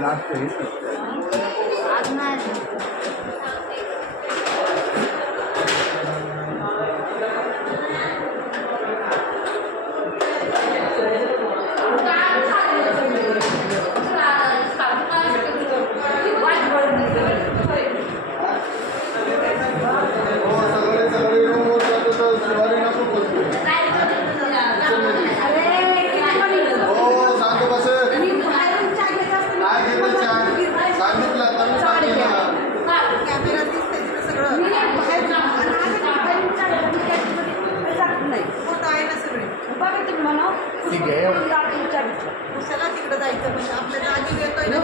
last आहे आज नाही ठीक आहे कशाला तिकडे जायचं म्हणजे आपल्या जागी येतोय ना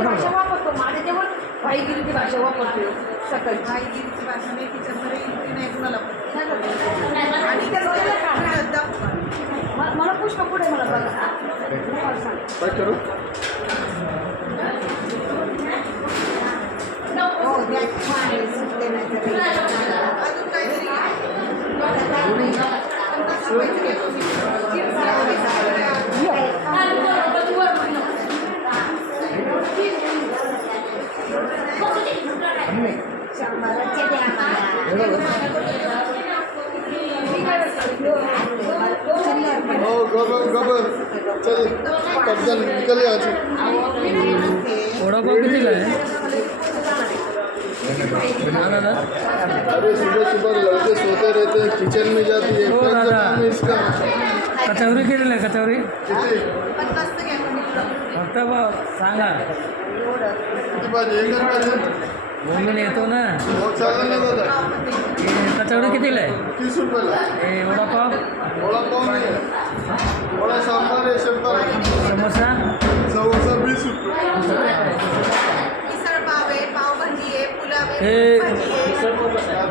भाषा वापरतो माझ्याजवळ भाईगिरीची भाषा वापरते सकाळी भाईगिरीची भाषा नाही तिच्याकडे इंट्री नाही कुणाला आणि मला पुष्प पुढे मला बघा काय करू हो अजून काहीतरी चल कब्जा निकल आज वड़ा पाव कितीला आहे अरे सुबह सुबह लड़के सोते रहते हैं किचन में जाती है हो दादा इसका कचौरी कितीला आहे कचौरी किती फक्त सांगा किती पाहिजे एकच पाहिजे बोलून येतो ना हो चालेल ना दादा हे कचौरी कितीला आहे 30 रुपयाला हे वडापाव वडापाव नाही आहे वडा सांबार आहे 100 समोसा समोसा 20 रुपये मिसळ पाव आहे पावभाजी आहे पुलाव आहे हे भाजी आहे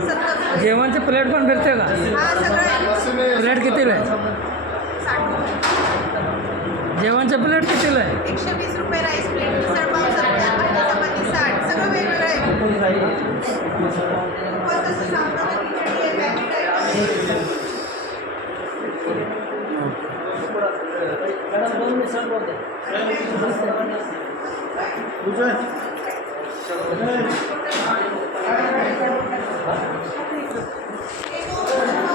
70 जेवणचे प्लेट पण भेटते का हा सगळं असं नाही प्लेट कितीला आहे 60 जेवणचे प्लेट कितीला आहे 120 रुपये राईस प्लेट मिसळ पाव 70 भाजी चपाती 60 सगळं वेगवेगळं आहे पण तसं साबुदाणा खिचडी आहे पॅकेट आहे तुझे